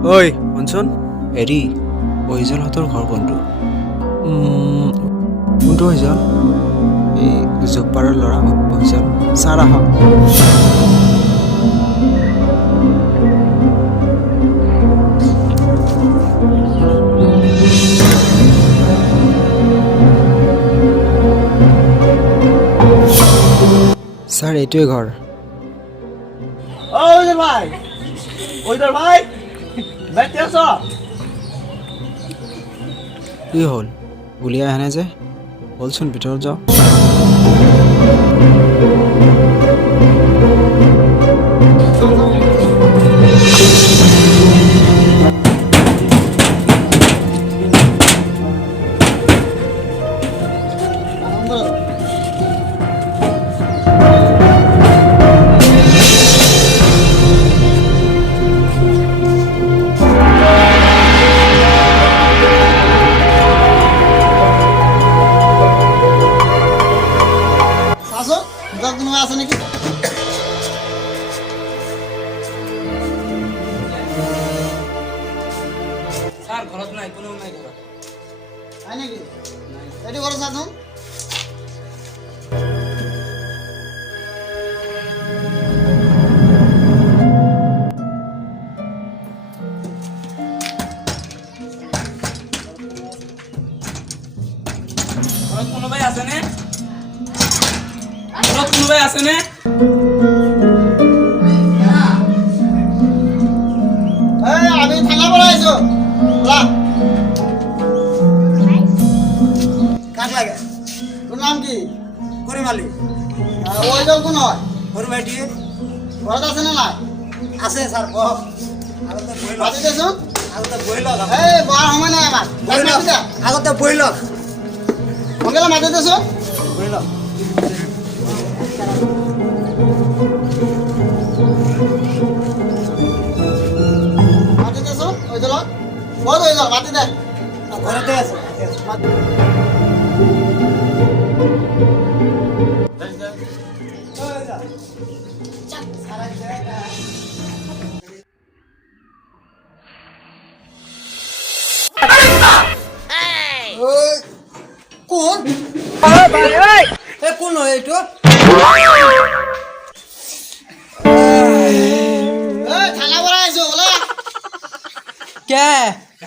ঐ শুনচোন হেৰি অহিজলহঁতৰ ঘৰ কোনটো? কোনটো অহিজল? এই জব্বাৰৰ ল'ৰা অহিজল। ছাৰ আহক। ছাৰ এইটোৱে ঘৰ। কি হ'ল উলিয়াই আহে যে? বলচোন ভিতৰত যাওঁ।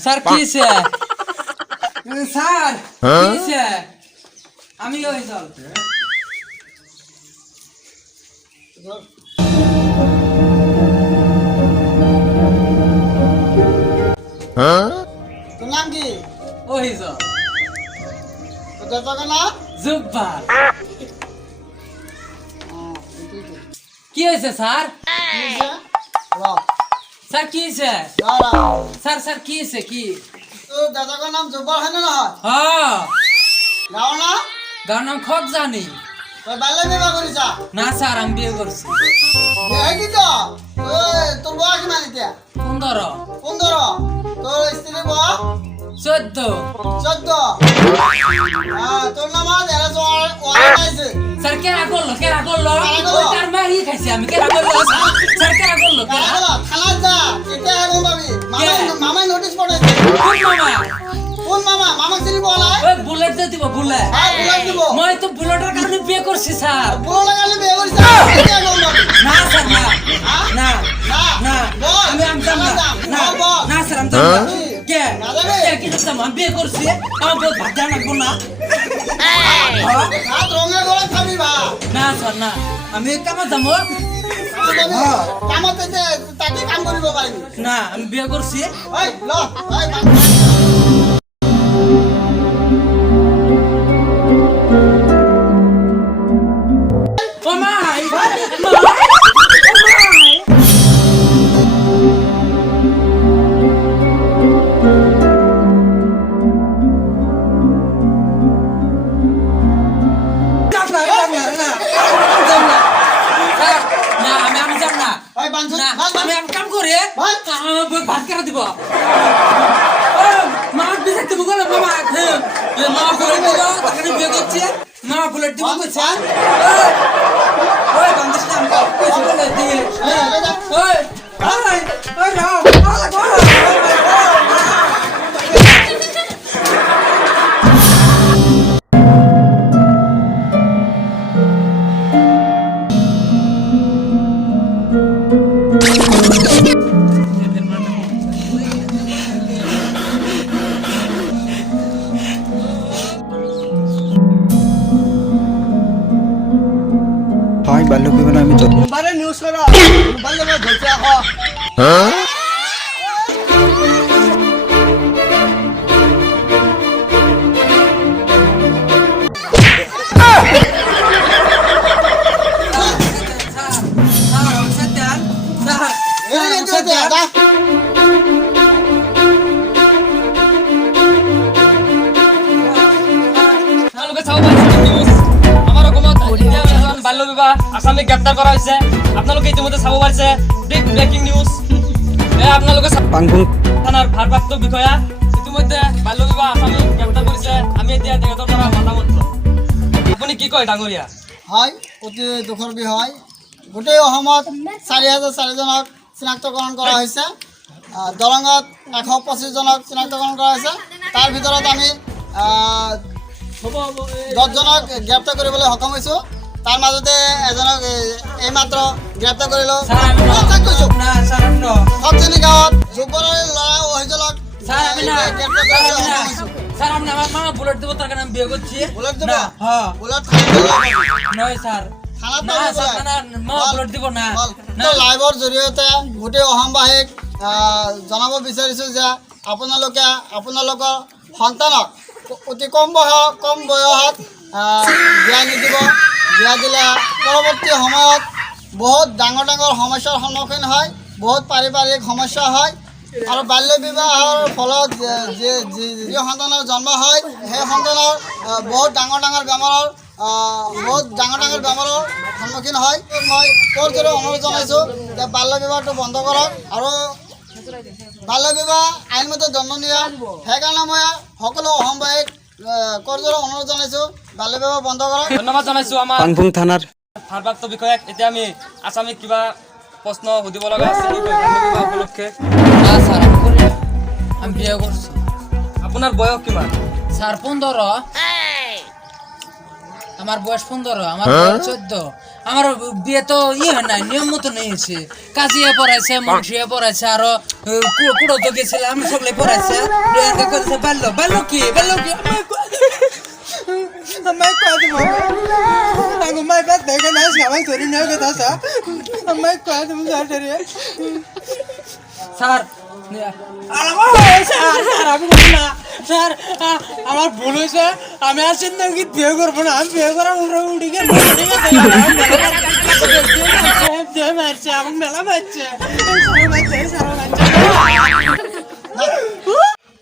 স্যার কিছে স্যার কিছে আমি ওই চল তোর নাম কি? ওই চল তোর জায়গা না জুব্বা কি হয়েছে স্যার? স্যার কি হয়েছে? স্যার স্যার কি হয়েছে? কি তোর দাদার নাম জব্বার হয় না? হ্যাঁ গাও না? গাঁর নাম খক জানি। তোর বাইলে বিবাহ করিস? না স্যার আমি বিয়ে করছি। বিয়ে তো তোর বয়স কিমান এতিয়া? 15। 15? তোর স্ত্রী বয়স? 14। 14? তোর নাম এরা ওয়ার খাইছে। স্যার কেনা করলো তার মারি খাইছি আমি। কেনা করলো স্যার কেনা করলো থানা যা এটা এখন পাবি। মামাই নোটিশ পড়েছে। কোন মামা? মামা চিনি বলা ওই বুলেট দে দিব বুলেট। হ্যাঁ বুলেট দিব। মই তো বুলেটের কারণে বিয়ে করছি স্যার। বুলেটের কারণে বিয়ে করছিস? এটা এখন পাবি। না স্যার না না না আমি জান না না স্যার আমি জান না। কে কি করতাম? আমি বিয়ে করছি আমার বহুত ভাত জানাবো না। সাত রঙের গোলা খাবি বা? না স্যার না আমি কামে যাবো। কামতে তাকে কাম করিব পারিবি না আমি বিয়ে করছি। ওই ল ওই ভাত কেনা দিব মা বিয়ে দিব গেল বাবা মা বুলেট দিব তাকে বিয়ে করছে। মা বুলেট দিব কইছে ওই বান্দিস না আমি কইছি বলে দিয়ে ওই ওই ওই রাও বাল্য বিবাহ আসামি গ্রেপ্তার করা হয়েছে। আপনালোকে ইতিমধ্যে চাব পাৰিছে ব্রেকিং নিউজ। আপোনালোকে থানার ভারপ্রাপ্ত বিষয়া ইতিমধ্যে বাল্য বিবাহ আসামি গ্রেপ্তার কৰিছে। আমি এতিয়া তেখেতৰ পৰা মতামত লম। আপুনি কি কয় ডাঙৰীয়া? হয়, অতি দুখৰ বিষয়। গোটেই অসমত 4,004জনক চিনাক্তকৰণ কৰা হৈছে। দৰঙত 125জনক চিনাক্তকৰণ কৰা হৈছে। তাৰ ভিতৰত আমি 10জনক গ্ৰেপ্তাৰ কৰিবলৈ সক্ষম হৈছোঁ। তাৰ মাজতে এজনক এইমাত্ৰ গ্ৰেপ্তাৰ কৰিলোঁ। সবশ্ৰেণী গাঁৱত যুৱকৰ ল'ৰা অহিজলক স্যার আপনি আমার মামা বুলেট দেবো তার কারণে আমি বিয়ে করছি। বুলেট দেব? হ্যাঁ বুলেট নয় স্যার, না স্যার না মামা বুলেট দিব না। লাইভৰ জৰিয়তে গোটেই অসমবাসীক জনাব বিচাৰিছোঁ যে আপোনালোকৰ সন্তানক অতি কম বয়সত বিয়া নিদিব। বিয়া দিলে পৰৱৰ্তী সময়ত বহুত ডাঙৰ সমস্যাৰ সন্মুখীন হয়, বহুত পাৰিবাৰিক সমস্যা হয়। আৰু বাল্য বিবাহৰ ফলত যি সন্তানৰ জন্ম হয় সেই সন্তানৰ বহুত ডাঙৰ বেমাৰৰ সন্মুখীন হয়। মই কোৰ জোৰে অনুৰোধ জনাইছোঁ যে বাল্য বিবাহটো বন্ধ কৰক আৰু বাল্য বিবাহ আইনমতে দণ্ডনীয়। সেইকাৰণে মই সকলো অসমবাসীক কোৰ জোৰে অনুৰোধ জনাইছোঁ বাল্য বিবাহ বন্ধ কৰক। ধন্যবাদ জনাইছোঁ আমাৰ পাংপুং থানাৰ ভাৰপ্ৰাপ্ত বিষয়াক। এতিয়া আমি আসামিক কিবা প্রশ্ন সুধিব লগা আছে উপলক্ষে। না স্যার আমি বিয়ে করছি। আপনার বয়স কিমান? স্যার 15। আমার বয়স 15, আমার বয়স 14। আমার বিয়ে তো হয় নাই, নিয়ম মতো নিয়েছে। কাজিয়ে পড়াইছে, মুন্সিয়ে পড়াইছে, আরো কুড়ো তো গেছিলাম সকলে পড়াইছে। বাল্য কি আমায় কয় দিব আমি মাই বাদ দেখে না সবাই ধরে নিয়ে গেছে। স্যার আমায় কয় দিব স্যার স্যার আমার ভুল হয়েছে। আমি আর সিন্দাগি বিয়ে করবো না। আমি বিয়ে করার উঠে গেছে আমাকে মেলা মারছে।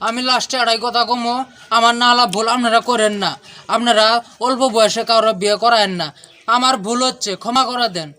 আমি লাস্টে আড়াই কথা কমো, আমার নালা ভুল আপনারা করেন না। আপনারা অল্প বয়সে কারো বিয়ে করায়েন না। আমার ভুল হচ্ছে, ক্ষমা করে দেন।